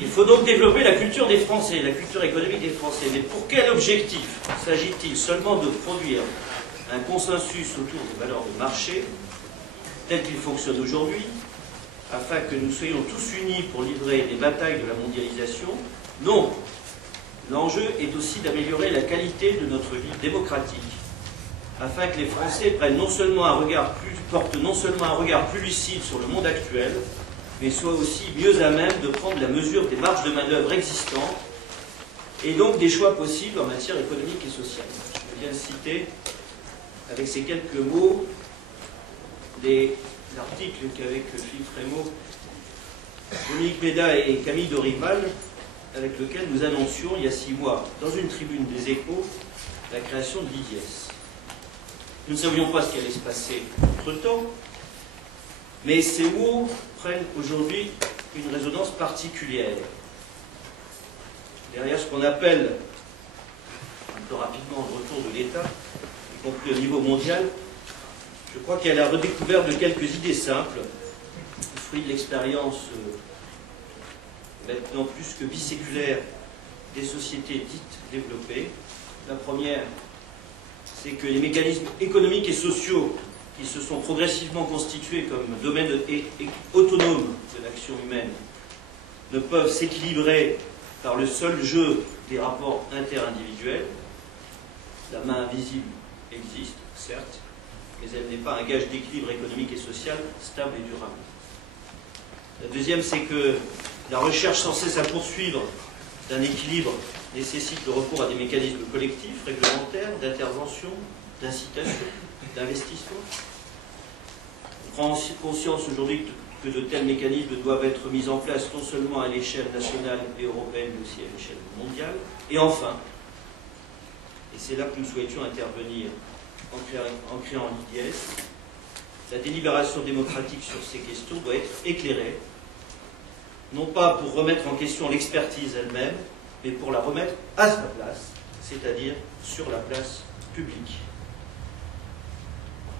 Il faut donc développer la culture des Français, la culture économique des Français. Mais pour quel objectif s'agit-il? Seulement de produire un consensus autour des valeurs de marché, tel qu'il fonctionne aujourd'hui, afin que nous soyons tous unis pour livrer les batailles de la mondialisation? Non. L'enjeu est aussi d'améliorer la qualité de notre vie démocratique, afin que les Français portent non seulement un regard plus lucide sur le monde actuel, mais soient aussi mieux à même de prendre la mesure des marges de manœuvre existantes et donc des choix possibles en matière économique et sociale. Je viens de citer, avec ces quelques mots, l'article qu'avec Philippe Frémaux, Dominique Méda et Camille Dorival, avec lequel nous annoncions il y a 6 mois, dans une tribune des Échos, la création de l'IDIES. Nous ne savions pas ce qui allait se passer entre-temps, mais ces mots prennent aujourd'hui une résonance particulière. Derrière ce qu'on appelle, un peu rapidement, le retour de l'État, y compris au niveau mondial, je crois qu'il y a la redécouverte de quelques idées simples, fruit de l'expérience maintenant plus que biséculaire des sociétés dites développées. La première, c'est que les mécanismes économiques et sociaux qui se sont progressivement constitués comme domaine autonome de l'action humaine ne peuvent s'équilibrer par le seul jeu des rapports interindividuels. La main invisible existe, certes, mais elle n'est pas un gage d'équilibre économique et social stable et durable. La deuxième, c'est que la recherche sans cesse à poursuivre d'un équilibre nécessite le recours à des mécanismes collectifs, réglementaires, d'intervention, d'incitation, d'investissement. On prend conscience aujourd'hui que de tels mécanismes doivent être mis en place non seulement à l'échelle nationale et européenne, mais aussi à l'échelle mondiale. Et enfin, et c'est là que nous souhaitions intervenir en créant l'IDIES, la délibération démocratique sur ces questions doit être éclairée, non pas pour remettre en question l'expertise elle-même, mais pour la remettre à sa place, c'est-à-dire sur la place publique.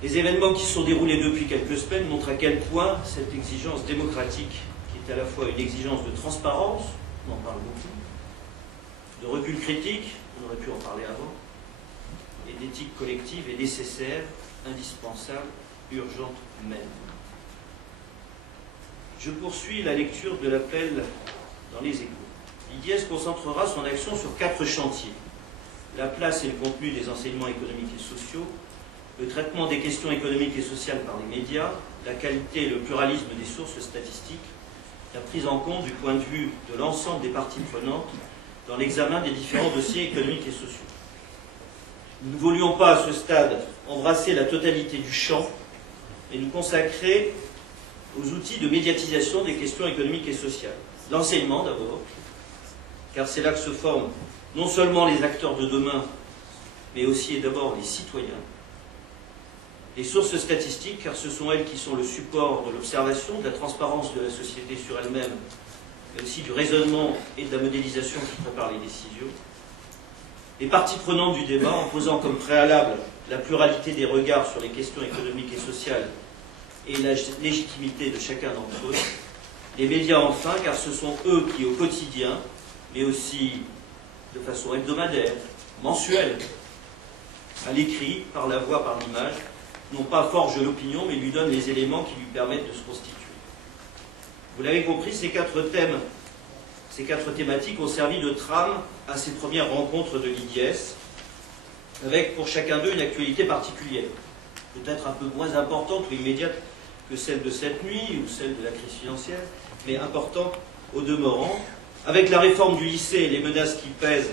Les événements qui se sont déroulés depuis quelques semaines montrent à quel point cette exigence démocratique, qui est à la fois une exigence de transparence, on en parle beaucoup, de recul critique, on aurait pu en parler avant, et d'éthique collective est nécessaire, indispensable, urgente même. Je poursuis la lecture de l'appel dans les Échos. L'IDIES concentrera son action sur 4 chantiers. La place et le contenu des enseignements économiques et sociaux, le traitement des questions économiques et sociales par les médias, la qualité et le pluralisme des sources statistiques, la prise en compte du point de vue de l'ensemble des parties prenantes dans l'examen des différents dossiers économiques et sociaux. Nous ne voulions pas à ce stade embrasser la totalité du champ, mais nous consacrer aux outils de médiatisation des questions économiques et sociales. L'enseignement d'abord, car c'est là que se forment non seulement les acteurs de demain, mais aussi et d'abord les citoyens. Les sources statistiques, car ce sont elles qui sont le support de l'observation, de la transparence de la société sur elle-même, mais aussi du raisonnement et de la modélisation qui prépare les décisions. Les parties prenantes du débat, en posant comme préalable la pluralité des regards sur les questions économiques et sociales et la légitimité de chacun d'entre eux. Les médias enfin, car ce sont eux qui au quotidien, mais aussi de façon hebdomadaire, mensuelle, à l'écrit, par la voix, par l'image, non pas forgent l'opinion, mais lui donnent les éléments qui lui permettent de se constituer. Vous l'avez compris, ces 4 thèmes, ces 4 thématiques ont servi de trame à ces premières rencontres de l'IDIES, avec pour chacun d'eux une actualité particulière, peut-être un peu moins importante ou immédiate que celle de cette nuit ou celle de la crise financière, mais importante au demeurant, avec la réforme du lycée et les menaces qui pèsent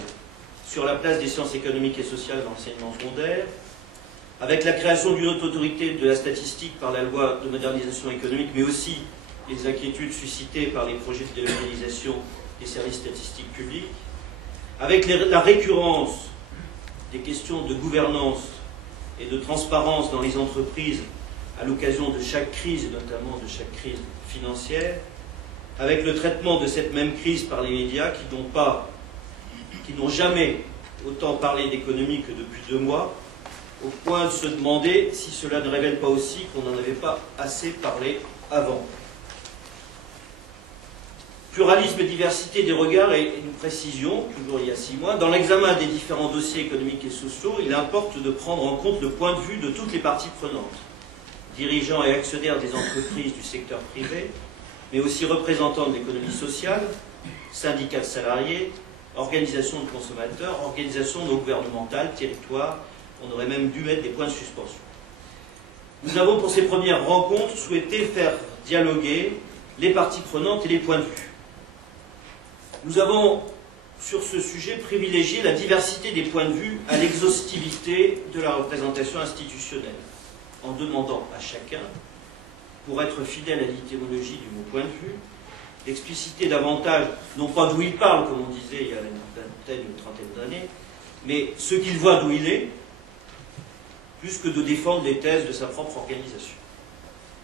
sur la place des sciences économiques et sociales dans l'enseignement secondaire, avec la création d'une haute autorité de la statistique par la loi de modernisation économique, mais aussi les inquiétudes suscitées par les projets de délocalisation des services statistiques publics, avec la récurrence des questions de gouvernance et de transparence dans les entreprises à l'occasion de chaque crise, et notamment de chaque crise financière, avec le traitement de cette même crise par les médias qui n'ont jamais autant parlé d'économie que depuis 2 mois, au point de se demander si cela ne révèle pas aussi qu'on n'en avait pas assez parlé avant. Pluralisme et diversité des regards, et une précision, toujours il y a 6 mois, dans l'examen des différents dossiers économiques et sociaux, il importe de prendre en compte le point de vue de toutes les parties prenantes, dirigeants et actionnaires des entreprises du secteur privé, mais aussi représentants de l'économie sociale, syndicats de salariés, organisations de consommateurs, organisations non gouvernementales, territoires. On aurait même dû mettre des points de suspension. Nous avons, pour ces premières rencontres, souhaité faire dialoguer les parties prenantes et les points de vue. Nous avons, sur ce sujet, privilégié la diversité des points de vue à l'exhaustivité de la représentation institutionnelle, en demandant à chacun, pour être fidèle à l'étymologie du mot point de vue, d'expliciter davantage, non pas d'où il parle, comme on disait il y a une vingtaine ou une trentaine d'années, mais ce qu'il voit d'où il est, plus que de défendre les thèses de sa propre organisation.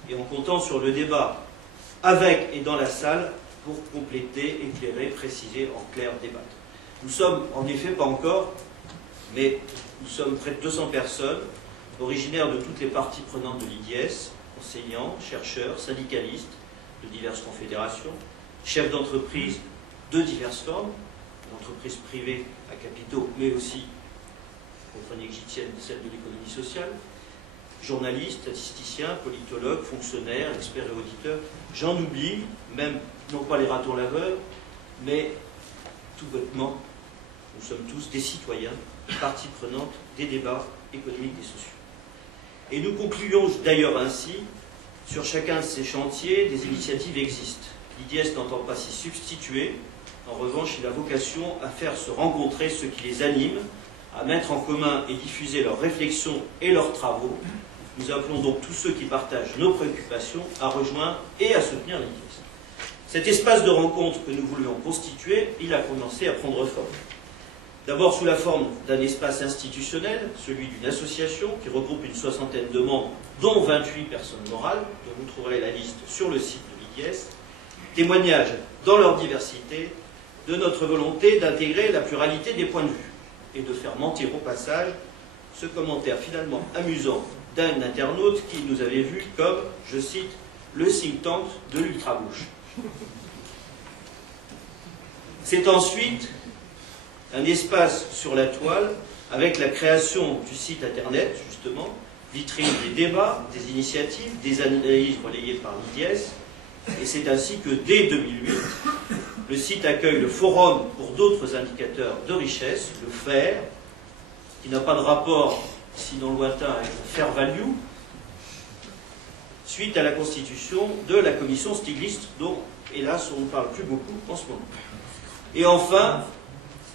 Et en comptant sur le débat avec et dans la salle pour compléter, éclairer, préciser, en clair, débattre. Nous sommes, en effet, pas encore, mais nous sommes près de 200 personnes, originaires de toutes les parties prenantes de l'IDIES, enseignants, chercheurs, syndicalistes de diverses confédérations, chefs d'entreprise de diverses formes, d'entreprises privées à capitaux, mais aussi, comprenez que j'y tienne, celle de l'économie sociale, journalistes, statisticiens, politologues, fonctionnaires, experts et auditeurs. J'en oublie, même non pas les ratons laveurs, mais tout bêtement, nous sommes tous des citoyens, partie prenante des débats économiques et sociaux. Et nous concluons d'ailleurs ainsi, sur chacun de ces chantiers, des initiatives existent. L'IDIES n'entend pas s'y substituer. En revanche, il a vocation à faire se rencontrer ceux qui les animent, à mettre en commun et diffuser leurs réflexions et leurs travaux. Nous appelons donc tous ceux qui partagent nos préoccupations à rejoindre et à soutenir l'IDIES. Cet espace de rencontre que nous voulions constituer, il a commencé à prendre forme. D'abord sous la forme d'un espace institutionnel, celui d'une association qui regroupe une soixantaine de membres, dont 28 personnes morales, dont vous trouverez la liste sur le site de l'IDIES, témoignage dans leur diversité de notre volonté d'intégrer la pluralité des points de vue et de faire mentir au passage ce commentaire finalement amusant d'un internaute qui nous avait vu comme, je cite, le think tank de l'ultra-gauche. C'est ensuite un espace sur la toile avec la création du site internet, justement, vitrine des débats, des initiatives, des analyses relayées par l'IDIES, et c'est ainsi que dès 2008, le site accueille le Forum pour d'autres indicateurs de richesse, le FAIR, qui n'a pas de rapport, sinon lointain, avec le Fair Value, suite à la constitution de la commission Stiglitz, dont, hélas, on ne parle plus beaucoup en ce moment. Et enfin,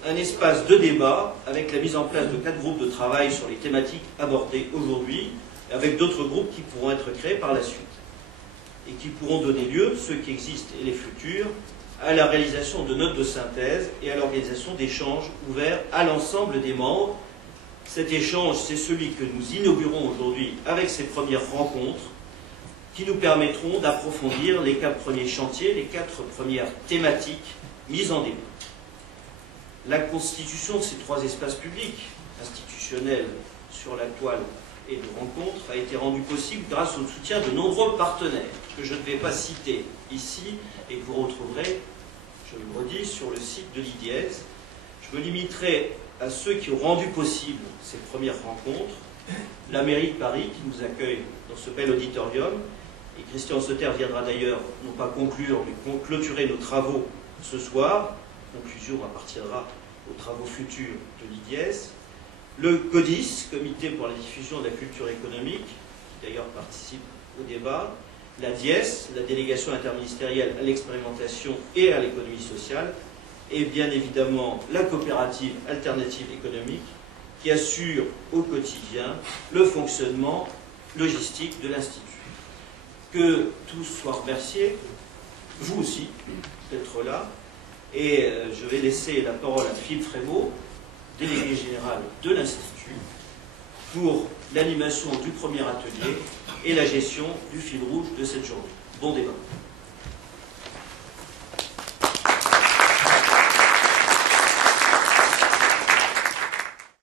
un espace de débat avec la mise en place de 4 groupes de travail sur les thématiques abordées aujourd'hui, avec d'autres groupes qui pourront être créés par la suite, et qui pourront donner lieu, ceux qui existent et les futurs, à la réalisation de notes de synthèse et à l'organisation d'échanges ouverts à l'ensemble des membres. Cet échange, c'est celui que nous inaugurons aujourd'hui avec ces premières rencontres, qui nous permettront d'approfondir les 4 premiers chantiers, les 4 premières thématiques mises en débat. La constitution de ces 3 espaces publics, institutionnels sur la toile et de rencontres, a été rendue possible grâce au soutien de nombreux partenaires, que je ne vais pas citer ici et que vous retrouverez, je le redis, sur le site de l'IDIES. Je me limiterai à ceux qui ont rendu possible ces premières rencontres. La mairie de Paris, qui nous accueille dans ce bel auditorium, et Christian Sauter viendra d'ailleurs, non pas conclure, mais clôturer nos travaux ce soir. Conclusion appartiendra aux travaux futurs de l'IDIES. Le CODIS, Comité pour la diffusion de la culture économique, qui d'ailleurs participe au débat. La DIES, la délégation interministérielle à l'expérimentation et à l'économie sociale. Et bien évidemment la coopérative alternative économique, qui assure au quotidien le fonctionnement logistique de l'Institut. Que tous soient remerciés, vous aussi, d'être là. Et je vais laisser la parole à Philippe Frémaux, délégué général de l'Institut, pour l'animation du premier atelier et la gestion du fil rouge de cette journée. Bon débat.